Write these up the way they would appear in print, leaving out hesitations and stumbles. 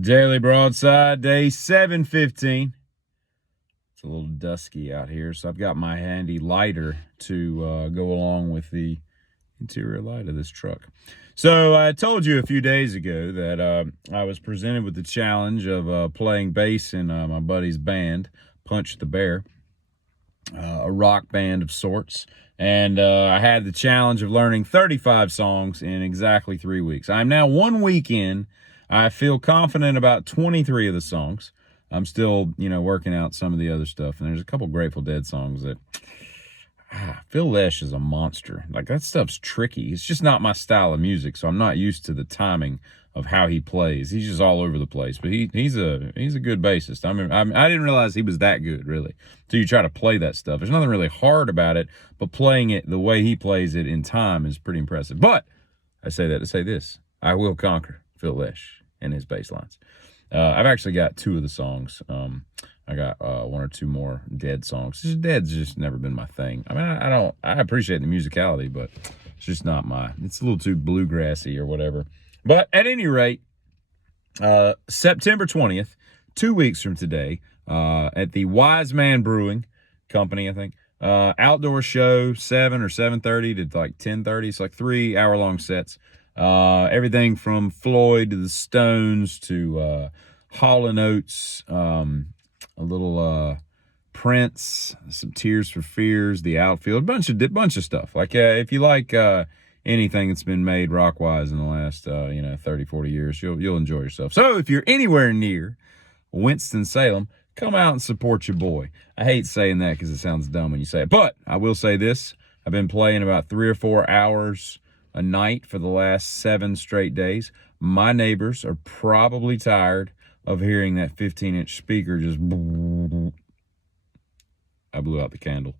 Daily Broadside, day 715. It's a little dusky out here, so I've got my handy lighter to go along with the interior light of this truck. So I told you a few days ago that I was presented with the challenge of playing bass in my buddy's band, Punch the Bear, a rock band of sorts. And I had the challenge of learning 35 songs in exactly 3 weeks. I'm now 1 week in. I feel confident about 23 of the songs. I'm still, working out some of the other stuff. And there's a couple Grateful Dead songs that Phil Lesh is a monster. Like, that stuff's tricky. It's just not my style of music, so I'm not used to the timing of how he plays. He's just all over the place, but he's a good bassist. I didn't realize he was that good, really, until you try to play that stuff. There's nothing really hard about it, but playing it the way he plays it in time is pretty impressive. But I say that to say this: I will conquer Phil Lesh and his bass lines. I've actually got 2 of the songs. I got 1 or 2 more Dead songs. Dead's just never been my thing. I mean, I appreciate the musicality, but it's just not it's a little too bluegrassy or whatever. But at any rate, September 20th, 2 weeks from today, at the Wise Man Brewing Company, I think, outdoor show, 7 or 7:30 to like 10:30. It's like 3-hour-long sets. Everything from Floyd to the Stones to Hall & Oates, a little Prince, some Tears for Fears, The Outfield, bunch of stuff. Like if you like anything that's been made rock-wise in the last 30, 40 years, you'll enjoy yourself. So if you're anywhere near Winston-Salem, come out and support your boy. I hate saying that because it sounds dumb when you say it, but I will say this: I've been playing about 3 or 4 hours a night for the last 7 straight days. My neighbors are probably tired of hearing that 15-inch speaker just. I blew out the candle.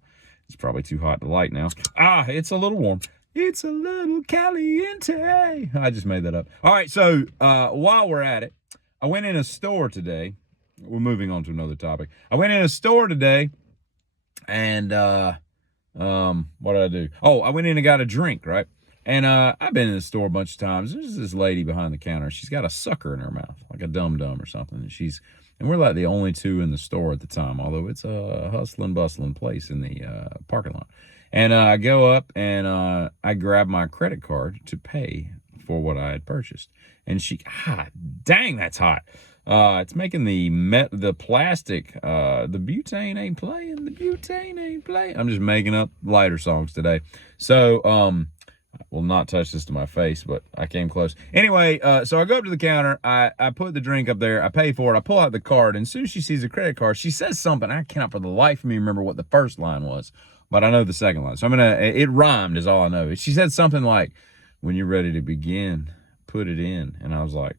It's probably too hot to light now. It's a little warm. It's a little caliente. I just made that up. All right, so while we're at it, I went in a store today. We're moving on to another topic. I went in a store today, and what did I do? Oh, I went in and got a drink, right? And I've been in the store a bunch of times. There's this lady behind the counter. She's got a sucker in her mouth, like a dum-dum or something. And we're like the only 2 in the store at the time, although it's a hustling, bustling place in the parking lot. And I go up and I grab my credit card to pay for what I had purchased. And dang, that's hot. It's making the plastic, the butane ain't playing, the butane ain't playing. I'm just making up lighter songs today. So, I will not touch this to my face, but I came close. Anyway, so I go up to the counter. I put the drink up there. I pay for it. I pull out the card. And as soon as she sees the credit card, she says something. I cannot for the life of me remember what the first line was, but I know the second line. So it rhymed is all I know. She said something like, "When you're ready to begin, put it in." And I was like,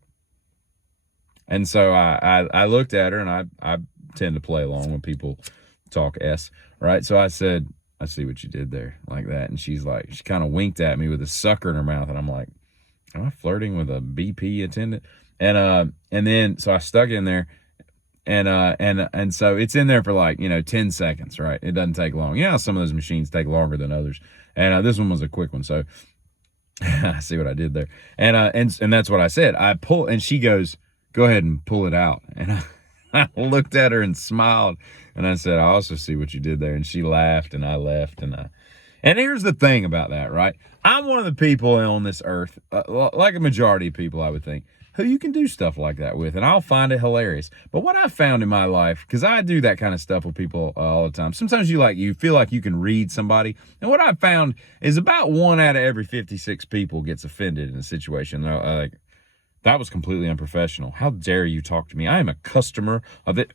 and so I looked at her, and I tend to play along when people talk S, right? So I said, "I see what you did there," like that. And she kind of winked at me with a sucker in her mouth. And I'm like, am I flirting with a BP attendant? And then, so I stuck it in there, and so it's in there for 10 seconds, right? It doesn't take long. You know how some of those machines take longer than others. And this one was a quick one. So I see what I did there. And that's what I said. I pull, and she goes, "Go ahead and pull it out." And I looked at her and smiled, and I said, "I also see what you did there." And she laughed, and I left. And here's the thing about that, right? I'm one of the people on this earth, like a majority of people, I would think, who you can do stuff like that with, and I'll find it hilarious. But what I found in my life, because I do that kind of stuff with people all the time, sometimes you feel like you can read somebody, and what I found is about 1 out of every 56 people gets offended in a situation. They're like, "That was completely unprofessional. How dare you talk to me? I am a customer of it."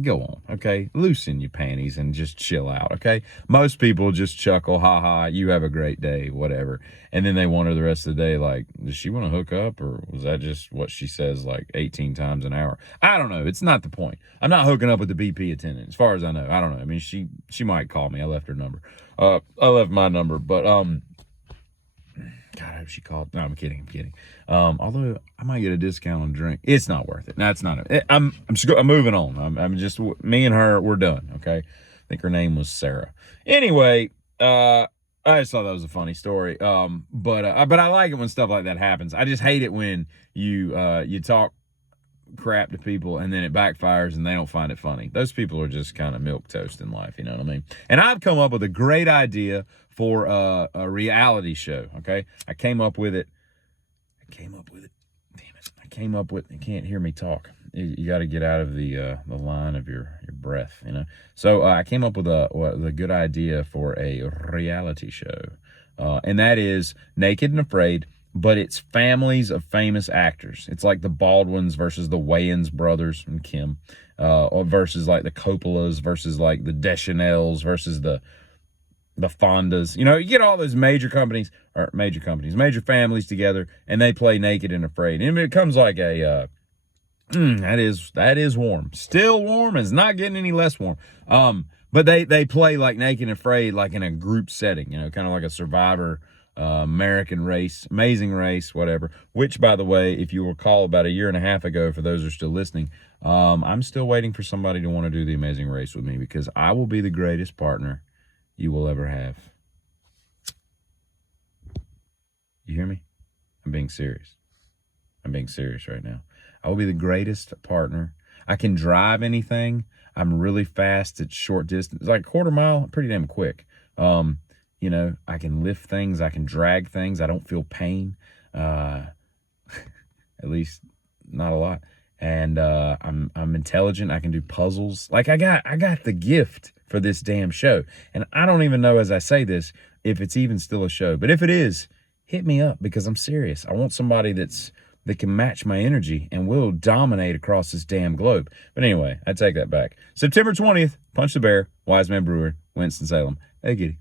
Go on, okay? Loosen your panties and just chill out, okay? Most people just chuckle, "Ha ha, you have a great day," whatever. And then they wonder the rest of the day, like, does she want to hook up, or was that just what she says like 18 times an hour? I don't know. It's not the point. I'm not hooking up with the BP attendant, as far as I know. I don't know. I mean, she might call me. I left her number. I left my number, but God, I hope she called. No, I'm kidding. Although I might get a discount on a drink. It's not worth it. No, it's not. I'm moving on. I'm just, me and her, we're done. Okay. I think her name was Sarah. Anyway, I just thought that was a funny story. But I like it when stuff like that happens. I just hate it when you talk crap to people and then it backfires and they don't find it funny. Those people are just kind of milquetoast in life, you know what I mean? And I've come up with a great idea for a reality show, okay? I came up with it. Damn it. I came up with, you can't hear me talk. You got to get out of the line of your breath, you know? So I came up with a good idea for a reality show. And that is Naked and Afraid, but it's families of famous actors. It's like the Baldwins versus the Wayans brothers and Kim, or versus like the Coppolas versus like the Deschanels versus the Fondas. You know, you get all those major families together, and they play Naked and Afraid. And it becomes like a, that is warm. Still warm. It's not getting any less warm. But they play like Naked and Afraid, like in a group setting, you know, kind of like a Survivor, American Race, Amazing Race, whatever. Which, by the way, if you recall, about a year and a half ago, for those who are still listening, I'm still waiting for somebody to want to do the Amazing Race with me, because I will be the greatest partner you will ever have. You hear me? I'm being serious. I'm being serious right now. I will be the greatest partner. I can drive anything. I'm really fast at short distance, like quarter mile, pretty damn quick. You know, I can lift things. I can drag things. I don't feel pain. At least not a lot. And I'm intelligent. I can do puzzles. Like I got the gift for this damn show. And I don't even know, as I say this, if it's even still a show. But if it is, hit me up, because I'm serious. I want somebody that can match my energy and will dominate across this damn globe. But anyway, I take that back. September 20th, Punch the Bear, Wise Man Brewer, Winston-Salem. Hey, Giddy.